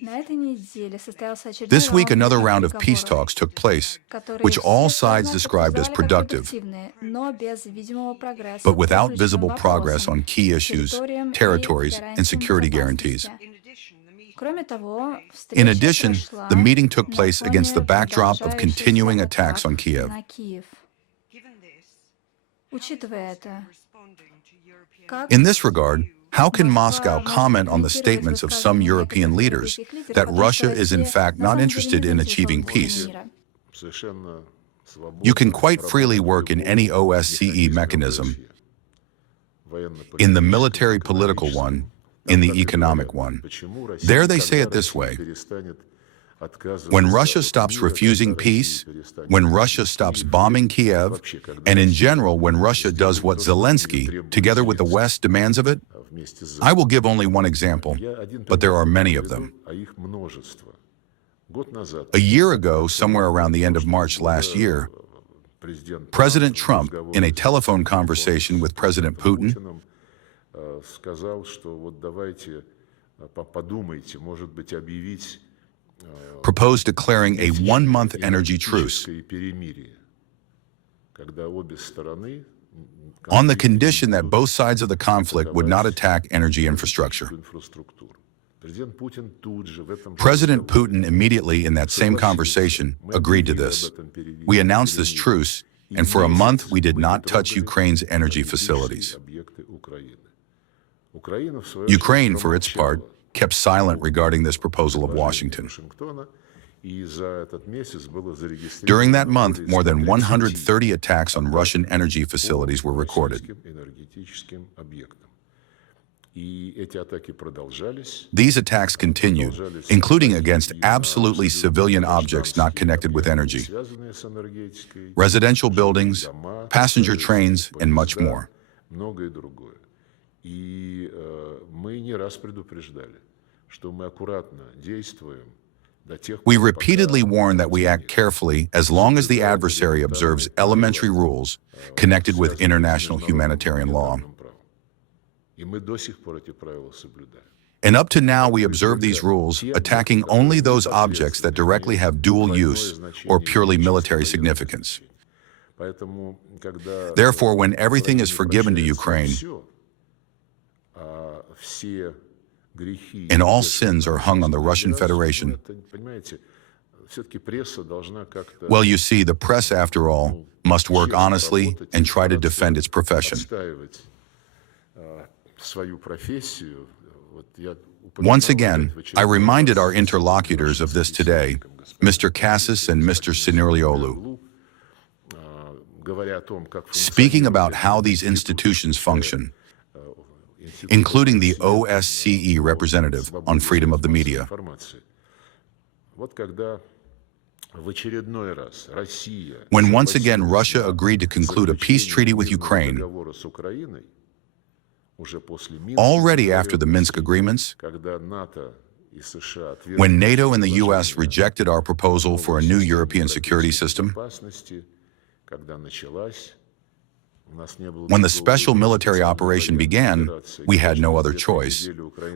На этой неделе состоялся очередной This week, раунд another мирных round of peace переговоров, talks took place, которые which all все sides стороны described as показали как productive, продуктивные, но без видимого прогресса but по without ключевым visible progress вопросам, on key issues, территориям и territories, and гарантиям security guarantees. безопасности. Кроме того, In встреча addition, прошла the meeting took на place against the фоне backdrop of continuing продолжающихся attacks on атак Kiev. на Киев. Учитывая это, как In this regard, how can Москва Moscow может comment on the прокомментировать statements of some высказывания European некоторых leaders европейских лидеров that о том, Russia что is in Россия fact на not самом деле interested не in заинтересована achieving в мире? peace? You can quite freely work in any OSCE mechanism, in the military political one, in the economic one. There they say it this way: when Russia stops refusing peace, when Russia stops bombing Kiev, and in general when Russia does what Zelensky, together with the West, demands of it, I will give only one example, but there are many of them. A year ago, somewhere around the end of March last year, President Trump, in a telephone conversation with President Putin, proposed declaring a one-month energy truce on the condition that both sides of the conflict would not attack energy infrastructure. President Putin immediately in that same conversation agreed to this. We announced this truce, and for a month we did not touch Ukraine's energy facilities. Ukraine, for its part, kept silent regarding this proposal of Washington. During that month, more than 130 attacks on Russian energy facilities were recorded. These attacks continued, including against absolutely civilian objects not connected with energy, residential buildings, passenger trains, and much more. We repeatedly warn that we act carefully as long as the adversary observes elementary rules connected with international humanitarian law. And up to now, we observe these rules, attacking only those objects that directly have dual use or purely military significance. Therefore, when everything is forgiven to Ukraine, and all sins are hung on the Russian Federation, well, you see, the press, after all, must work honestly and try to defend its profession. Once again, I reminded our interlocutors of this today, Mr. Cassis and Mr. Sinirlioğlu, speaking about how these institutions function, including the OSCE representative on freedom of the media. When once again Russia agreed to conclude a peace treaty with Ukraine, already after the Minsk agreements, when NATO and the US rejected our proposal for a new European security system, when the special military operation began, we had no other choice.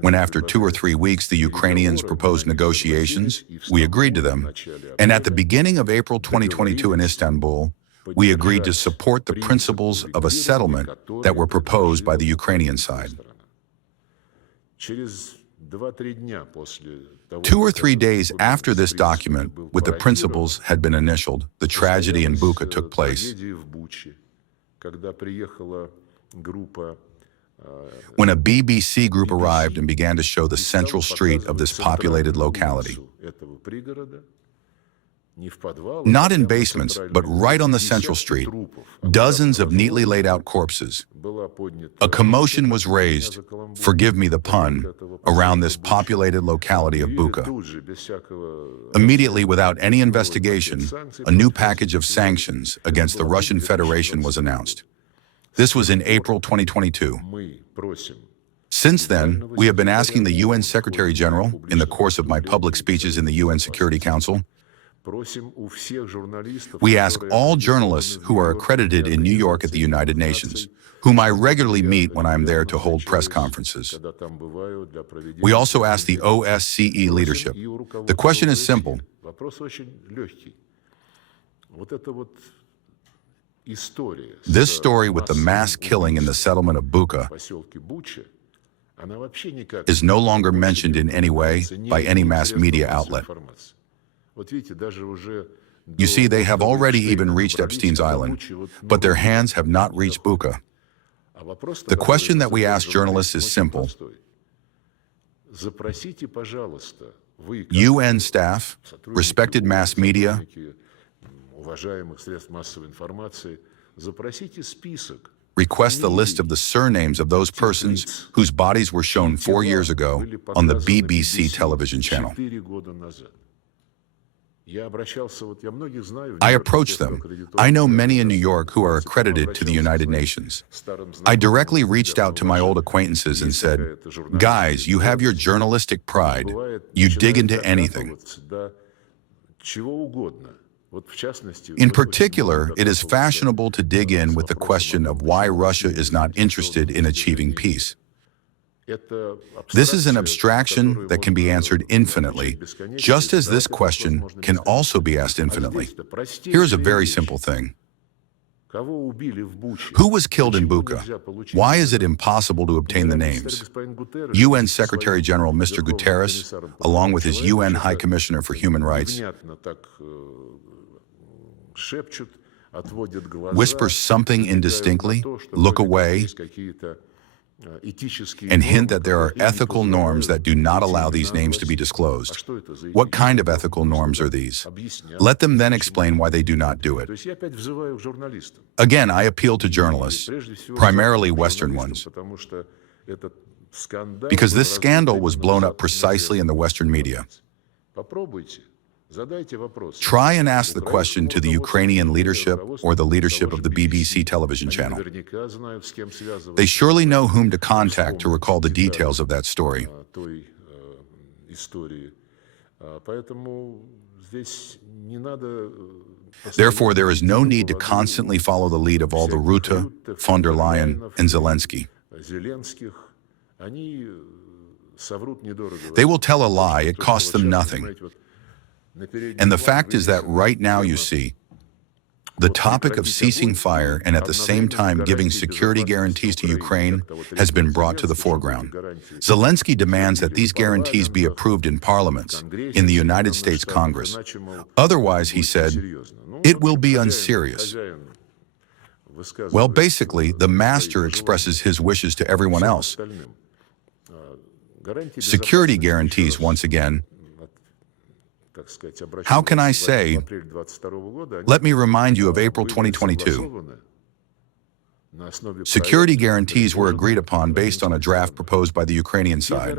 When after 2 or 3 weeks the Ukrainians proposed negotiations, we agreed to them. And at the beginning of April 2022 in Istanbul, we agreed to support the principles of a settlement that were proposed by the Ukrainian side. 2 or 3 days after this document with the principles had been initialed, the tragedy in Bucha took place. When a BBC group arrived and began to show the central street of this populated locality. Not in basements, but right on the central street, dozens of neatly laid out corpses. A commotion was raised, forgive me the pun, around this populated locality of Bucha. Immediately, without any investigation, a new package of sanctions against the Russian Federation was announced. This was in April 2022. Since then, we have been asking the UN Secretary General, in the course of my public speeches in the UN Security Council, We ask all journalists who are accredited in New York at the United Nations, whom I regularly meet when I'm there to hold press conferences. We also ask the OSCE leadership. The question is simple. This story with the mass killing in the settlement of Bucha is no longer mentioned in any way by any mass media outlet. You see, they have already even reached Epstein's Island, but their hands have not reached Bucha. The question that we ask journalists is simple. UN staff, respected mass media, request the list of the surnames of those persons whose bodies were shown 4 years ago on the BBC television channel. I approached them. I know many in New York who are accredited to the United Nations. I directly reached out to my old acquaintances and said, guys, you have your journalistic pride. You dig into anything. In particular, it is fashionable to dig in with the question of why Russia is not interested in achieving peace. This is an abstraction that can be answered infinitely, just as this question can also be asked infinitely. Here's a very simple thing. Who was killed in Bucha? Why is it impossible to obtain the names? UN Secretary General Mr. Guterres, along with his UN High Commissioner for Human Rights, whispers something indistinctly, look away, and hint that there are ethical norms that do not allow these names to be disclosed. What kind of ethical norms are these? Let them then explain why they do not do it. Again, I appeal to journalists, primarily Western ones, because this scandal was blown up precisely in the Western media. Try and ask the question to the Ukrainian leadership or the leadership of the BBC television channel. They surely know whom to contact to recall the details of that story. Therefore, there is no need to constantly follow the lead of all the Rutte, von der Leyen, and Zelensky. They will tell a lie, it costs them nothing. And the fact is that right now, you see, the topic of ceasing fire and at the same time giving security guarantees to Ukraine has been brought to the foreground. Zelensky demands that these guarantees be approved in parliaments, in the United States Congress. Otherwise, he said, it will be unserious. Well, basically, the master expresses his wishes to everyone else. Security guarantees, once again. How can I say, let me remind you of April 2022. Security guarantees were agreed upon based on a draft proposed by the Ukrainian side.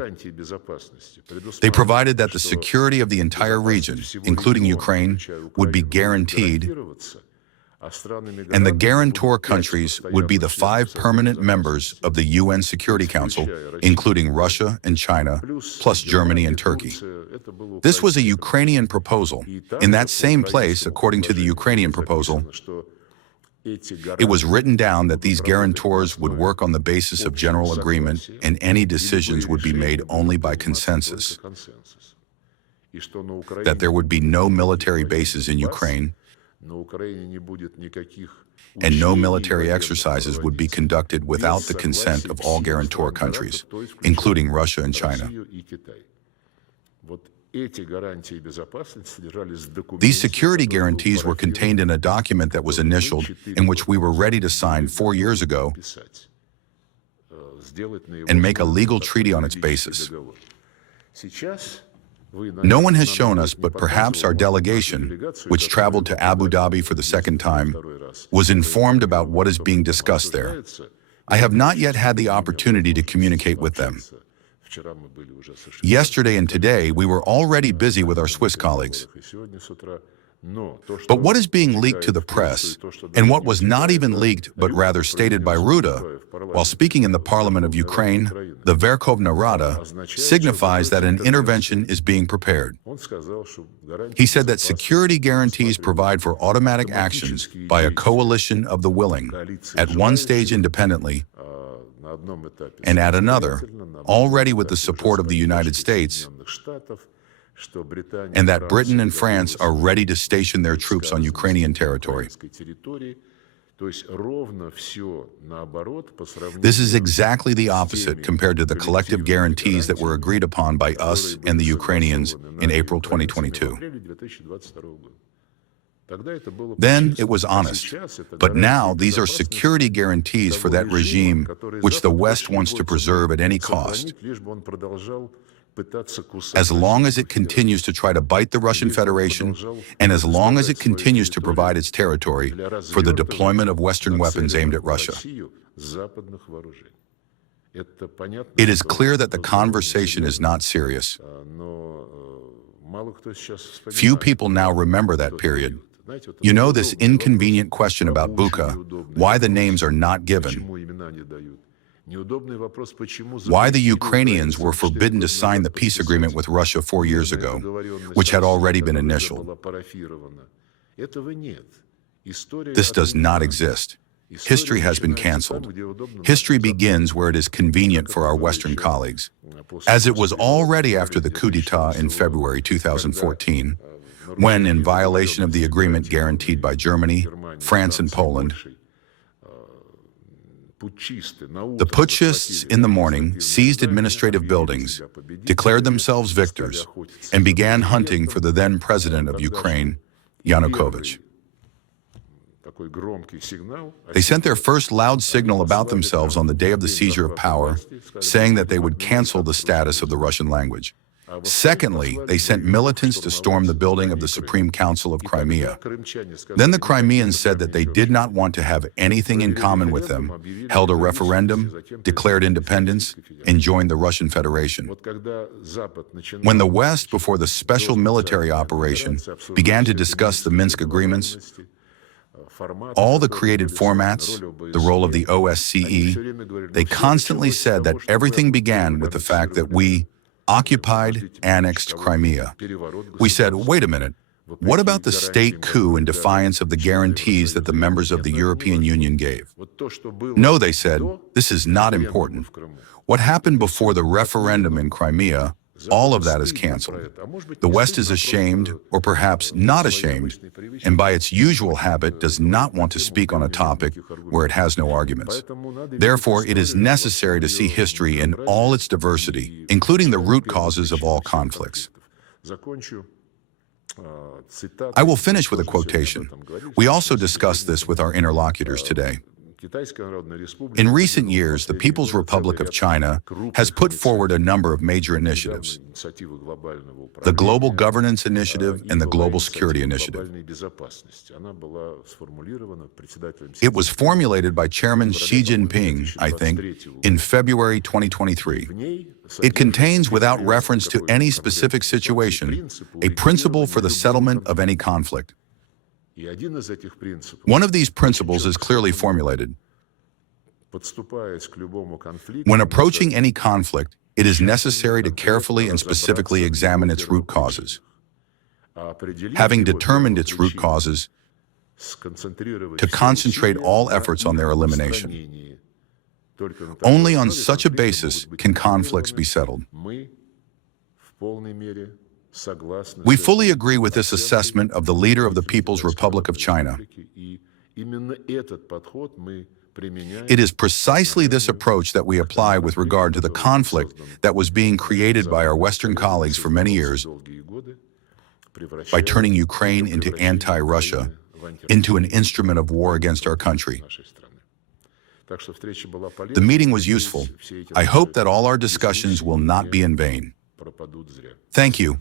They provided that the security of the entire region, including Ukraine, would be guaranteed, and the guarantor countries would be the 5 permanent members of the UN Security Council, including Russia and China, plus Germany and Turkey. This was a Ukrainian proposal. In that same place, according to the Ukrainian proposal, it was written down that these guarantors would work on the basis of general agreement and any decisions would be made only by consensus, that there would be no military bases in Ukraine, and no military exercises would be conducted without the consent of all guarantor countries, including Russia and China. These security guarantees were contained in a document that was initialed, in which we were ready to sign 4 years ago and make a legal treaty on its basis. No one has shown us, but perhaps our delegation, which traveled to Abu Dhabi for the second time, was informed about what is being discussed there. I have not yet had the opportunity to communicate with them. Yesterday and today, we were already busy with our Swiss colleagues. But what is being leaked to the press, and what was not even leaked but rather stated by Rutte, while speaking in the Parliament of Ukraine, the Verkhovna Rada, signifies that an intervention is being prepared. He said that security guarantees provide for automatic actions by a coalition of the willing, at one stage independently, and at another, already with the support of the United States, and that Britain and France are ready to station their troops on Ukrainian territory. This is exactly the opposite compared to the collective guarantees that were agreed upon by us and the Ukrainians in April 2022. Then it was honest. But now these are security guarantees for that regime which the West wants to preserve at any cost, as long as it continues to try to bite the Russian Federation and as long as it continues to provide its territory for the deployment of Western weapons aimed at Russia. It is clear that the conversation is not serious. Few people now remember that period. You know, this inconvenient question about Bucha, why the names are not given, why the Ukrainians were forbidden to sign the peace agreement with Russia 4 years ago, which had already been initialed. This does not exist. History has been canceled. History begins where it is convenient for our Western colleagues. As it was already after the coup d'etat in February 2014, when, in violation of the agreement guaranteed by Germany, France, and Poland, the putschists in the morning seized administrative buildings, declared themselves victors, and began hunting for the then president of Ukraine, Yanukovych. They sent their first loud signal about themselves on the day of the seizure of power, saying that they would cancel the status of the Russian language. Secondly, they sent militants to storm the building of the Supreme Council of Crimea. Then the Crimeans said that they did not want to have anything in common with them, held a referendum, declared independence, and joined the Russian Federation. When the West, before the special military operation, began to discuss the Minsk agreements, all the created formats, the role of the OSCE, they constantly said that everything began with the fact that we occupied, annexed Crimea. We said, wait a minute, what about the state coup in defiance of the guarantees that the members of the European Union gave? No, they said, this is not important. What happened before the referendum in Crimea, all of that is canceled. The West is ashamed, or perhaps not ashamed, and by its usual habit does not want to speak on a topic where it has no arguments. Therefore, it is necessary to see history in all its diversity, including the root causes of all conflicts. I will finish with a quotation. We also discussed this with our interlocutors today. In recent years, the People's Republic of China has put forward a number of major initiatives: the Global Governance Initiative and the Global Security Initiative. It was formulated by Chairman Xi Jinping, I think, in February 2023. It contains, without reference to any specific situation, a principle for the settlement of any conflict. One of these principles is clearly formulated. When approaching any conflict, it is necessary to carefully and specifically examine its root causes. Having determined its root causes, to concentrate all efforts on their elimination. Only on such a basis can conflicts be settled. We fully agree with this assessment of the leader of the People's Republic of China. It is precisely this approach that we apply with regard to the conflict that was being created by our Western colleagues for many years by turning Ukraine into anti-Russia, into an instrument of war against our country. The meeting was useful. I hope that all our discussions will not be in vain. Thank you.